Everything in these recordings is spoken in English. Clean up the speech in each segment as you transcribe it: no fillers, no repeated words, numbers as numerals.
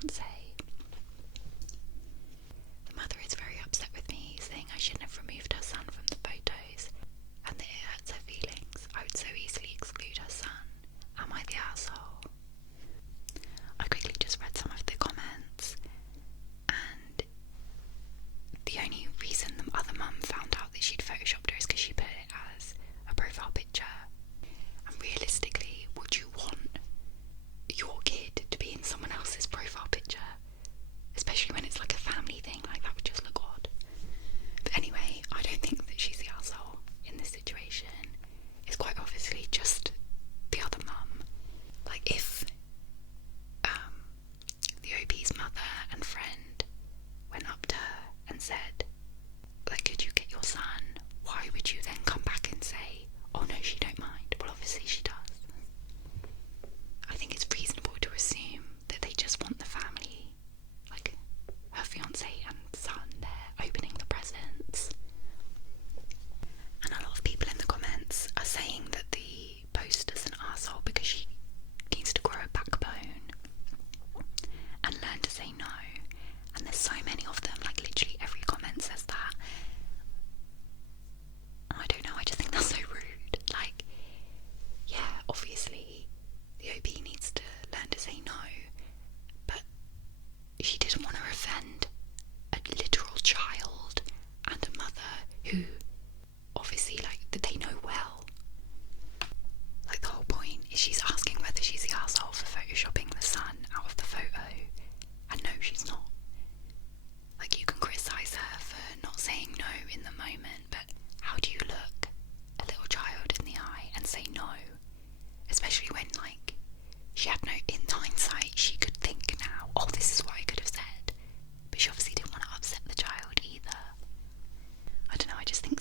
fiance. The mother is very upset with me, saying I shouldn't have removed her son from the photos and that it hurts her feelings. I would so easily exclude her son. Am I the asshole? I quickly just read some of the comments, and the only reason the other mum found out that she'd photoshopped her is because she put it as a profile picture. And realistically, would you want your kid to be in someone else's profile picture? Especially when it's like a family thing, like that would just look odd. But anyway, I don't think that she's the asshole in this situation. It's quite obviously just the other mum. Like if the OP's mother and friend went up to her and said, like, could you get your son? Why would you then come back and say, oh no, she don't mind? Well, obviously she does. I think it's reasonable to assume that they just want the family, like her fiance and son there, opening the presents. And a lot of people in the comments are saying that the poster's an arsehole because she needs to grow a backbone and learn to say no. And there's so many of them, like literally every comment says that. I don't know, I just think that's so rude. Like, yeah, obviously the OP needs to learn to say no, but she didn't want to offend a literal child and a mother who obviously, like, that they know well. Like, the whole point is she's asking whether she's the arsehole for photoshopping the son out of the photo, and no, she's not. Like, you can criticise her for not saying no in the moment, but how do you look a little child in the eye and say no? Especially when, like, she had no, in hindsight, she could think now, oh, this is what I could have said. But she obviously didn't want to upset the child either. I don't know, I just think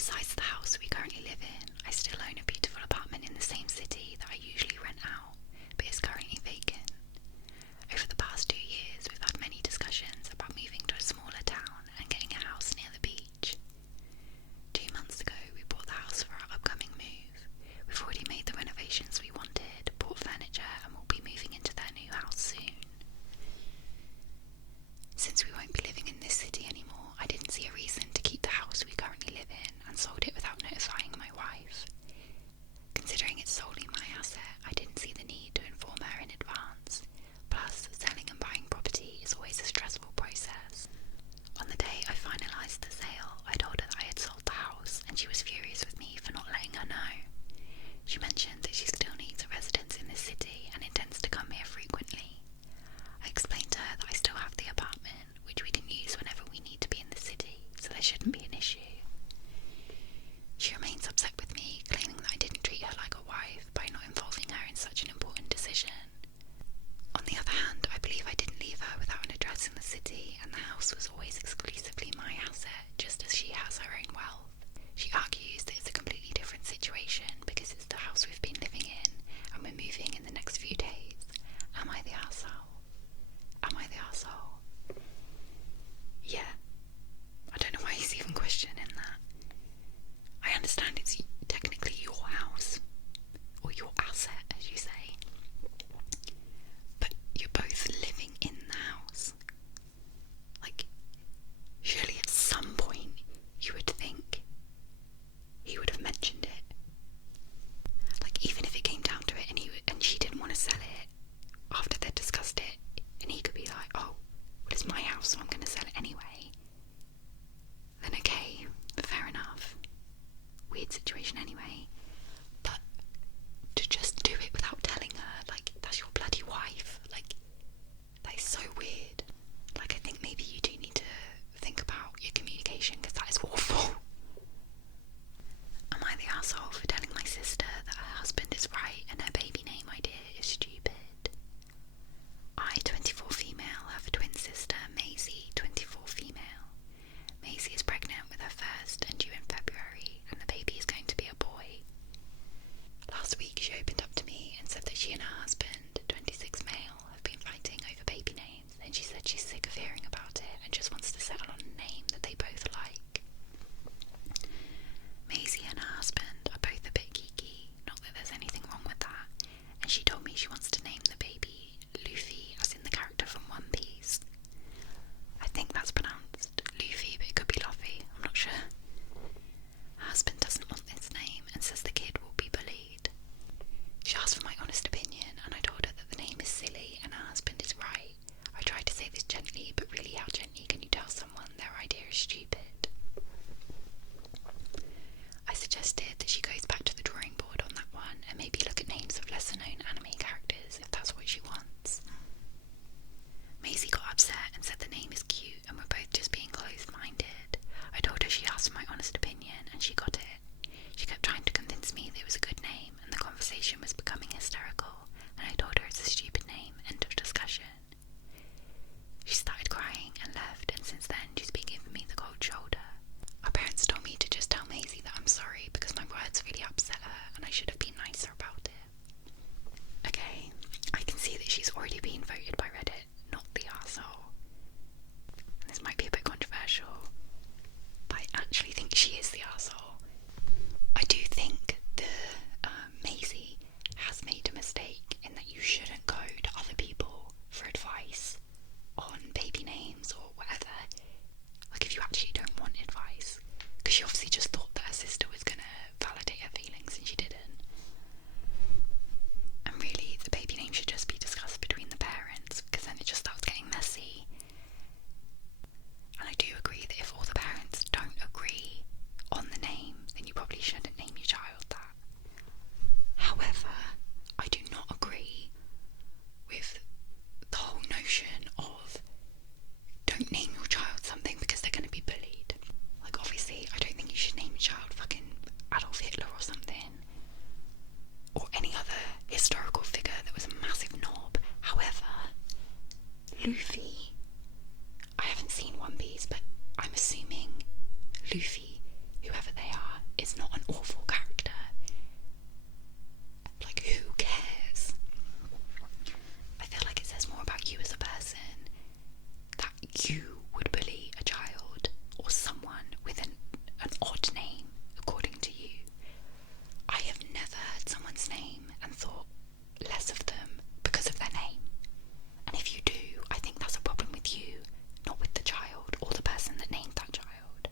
Besides the house we currently live in, I still own a beautiful apartment in the same city that I usually rent out, but is currently vacant. Over the past 2 years, we've had many discussions about moving to a smaller town and getting a house near the beach. 2 months ago, we bought the house for our upcoming move. We've already made the renovations we wanted, bought furniture, and will be moving into their new house soon. Since we won't be living in this city anymore, I didn't see a reason to keep the house we currently live in and sold it without notifying my wife. Considering it's solely my asset, I didn't see the need to inform her in advance. Plus, selling and buying property is always a stressful process. On the awful character. Like, who cares? I feel like it says more about you as a person that you would bully a child or someone with an odd name, according to you. I have never heard someone's name and thought less of them because of their name. And if you do, I think that's a problem with you, not with the child or the person that named that child.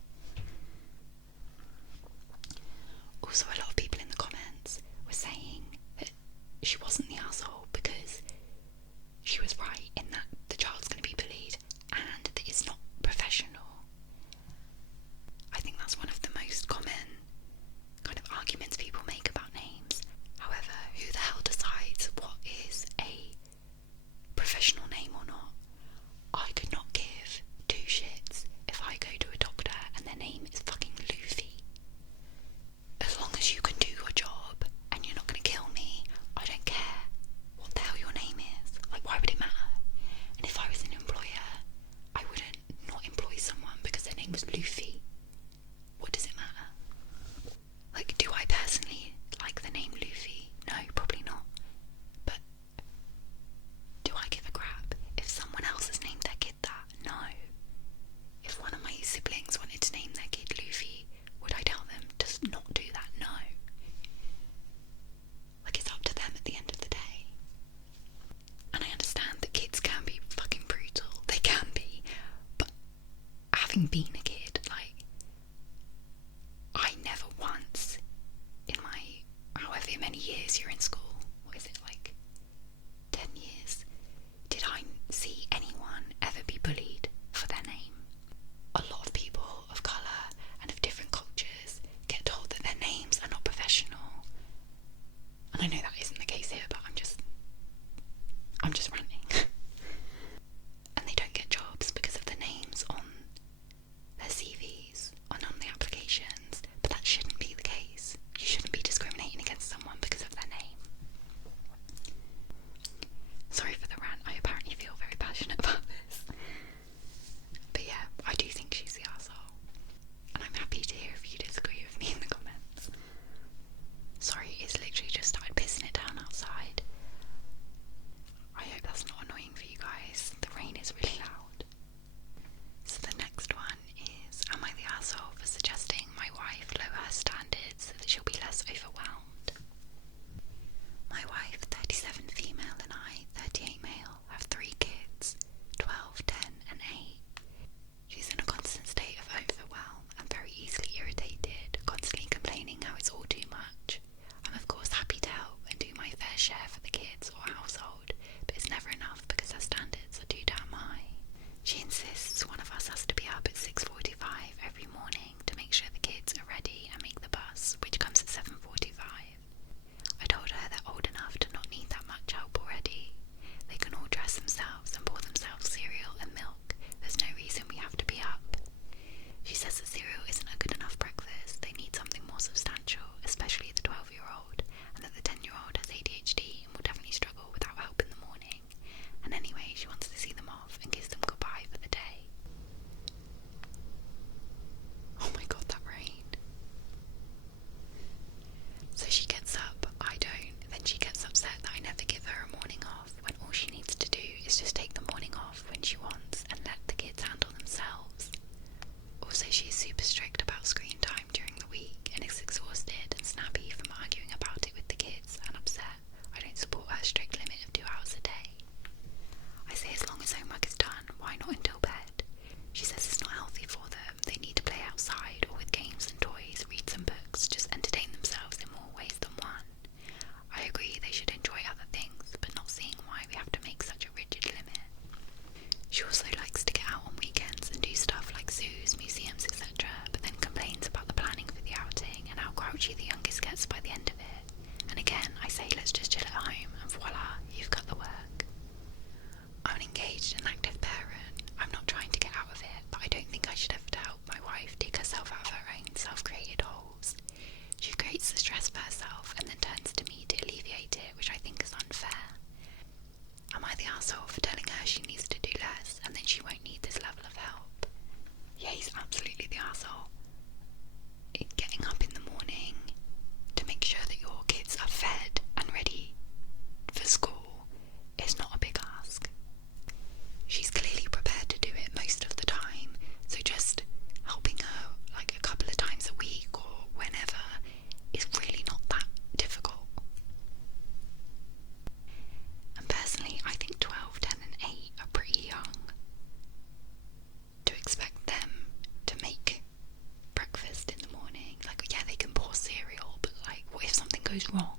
goes wrong,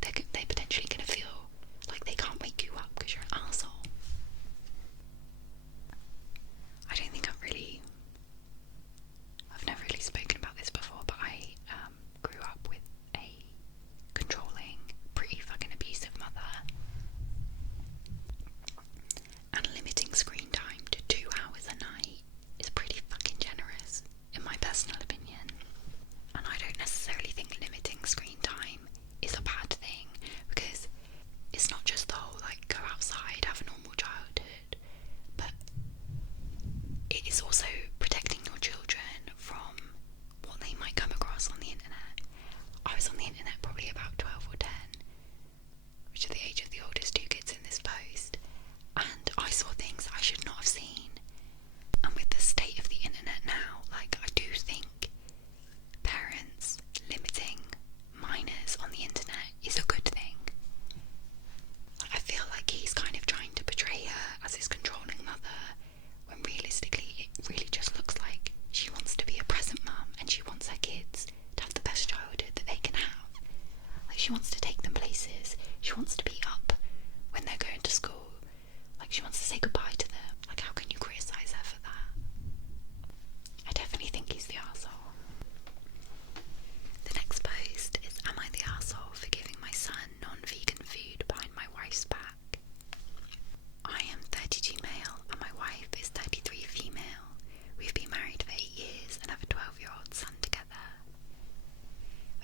they're potentially going to feel like they can't wake you up because you're an arsehole. I don't think I've never really spoken about this before, but I grew up with a controlling, pretty fucking abusive mother, and limiting screen time to 2 hours a night is pretty fucking generous, in my personal opinion. And I don't necessarily think limiting screen time is a bad thing, because it's not just the whole like go outside, have a normal childhood, but it is also protecting your children from what they might come across on the internet. I was on the internet probably about 12 or 10, which are the age of the oldest 2 kids in this post, and I saw things I should not have seen. And with the state of the internet now, like, I do think parents limiting minors on the internet is a good thing. I feel like he's kind of trying to portray her as his controlling mother, when realistically it really just looks like she wants to be a present mum, and she wants her kids to have the best childhood that they can have. Like, she wants to take them places, she wants to be up when they're going to school, like, she wants to say goodbye to them. Like, how can you criticise her for that? I definitely think he's the arsehole. The next post is, am I the arsehole for giving my son non-vegan food behind my wife's back? I am 32 male and my wife is 33 female. We've been married for 8 years and have a 12-year-old son together.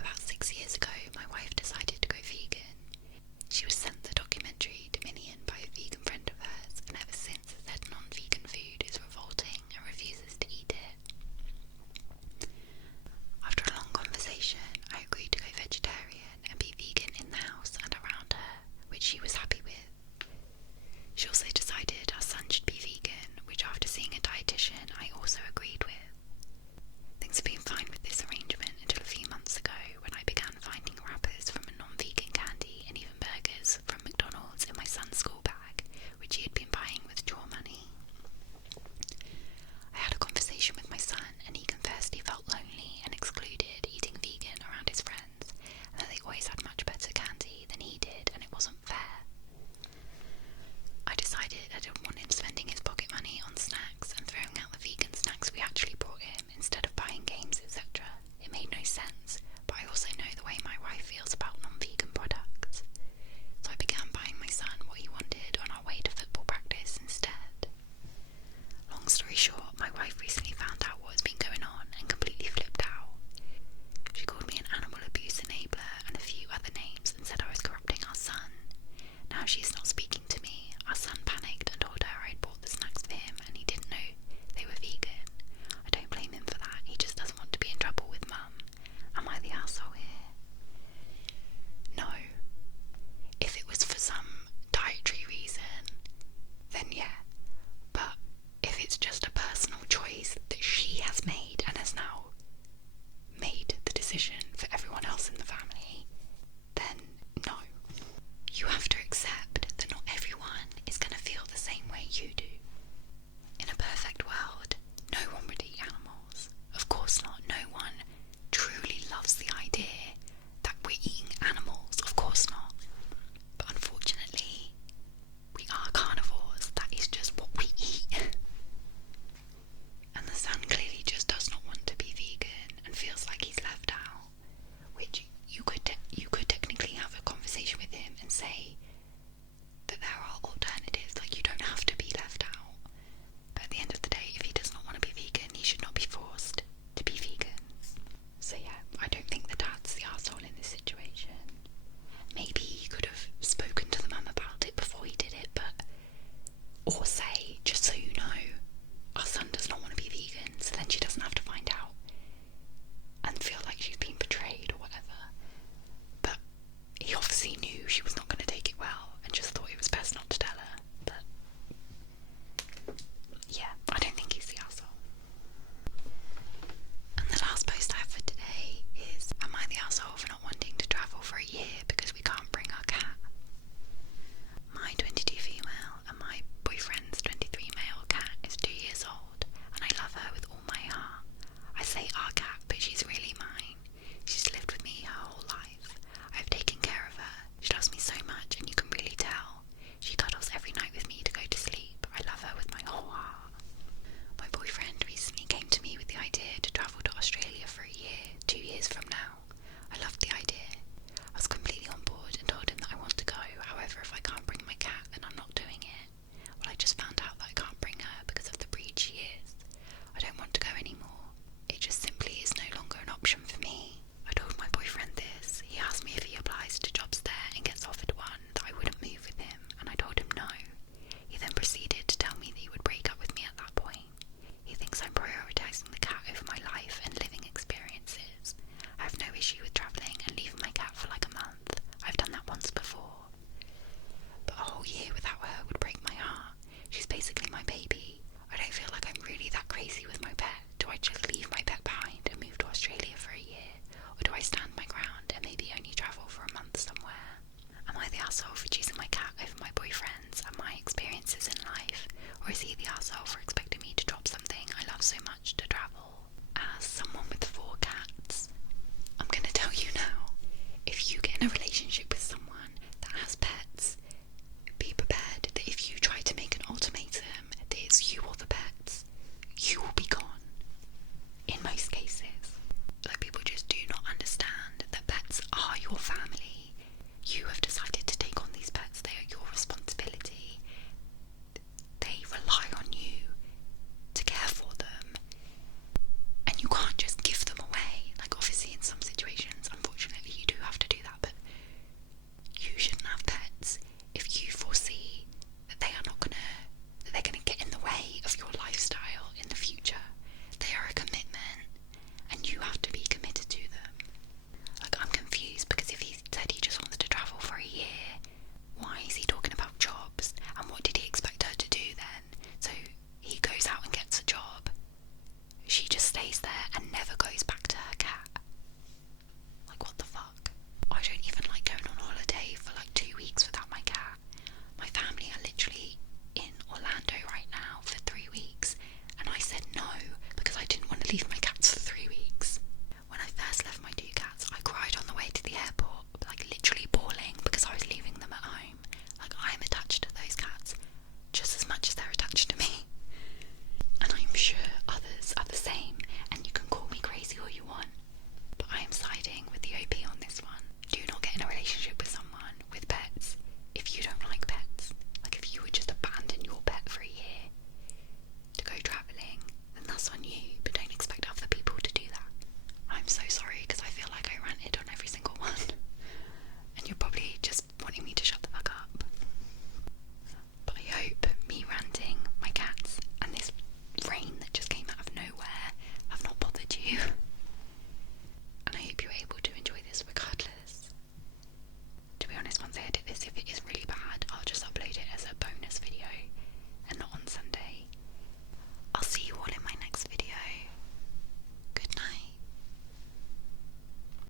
About 6 years ago, my wife decided to go vegan. She was sent the documentary Dominion by a vegan friend of hers, and ever since said non-vegan food is revolting and refuses to eat it. After a long conversation, I agreed to go vegetarian and be vegan in the house and around her, which she was happy with. She also decided our son should be vegan, which after seeing a dietitian I also agreed with. Things have been fine with this arrangement until a few months ago, when I began finding wrappers from a non-vegan candy and even burgers from McDonald's in my son's school bag, which he had been buying with draw money. I had a conversation with my son, and he confessed he felt lonely and excluded eating vegan around his friends, and that they always had much better candy than he did, and it wasn't fair. I decided I didn't want him spending his pocket money on snacks and throwing out the vegan snacks we actually brought him instead of buying games, etc. It made no sense, but I also know the way my wife feels about non-vegan products. So I began buying my son what he wanted on our way to football practice instead. Long story short, my wife recently found out what has been going on and completely flipped out. She called me an animal abuse enabler and a few other names and said I was corrupting our son. Now she's not speaking to me. Our son panicked and told her I'd bought the snacks for him and he didn't know they were vegan. I don't blame him for that, he just doesn't want to be in trouble with mum. Am I the arsehole here? No. If it was for some dietary reason, then yeah. But if it's just a personal choice that she has made and has now made the decision for everyone else in the family,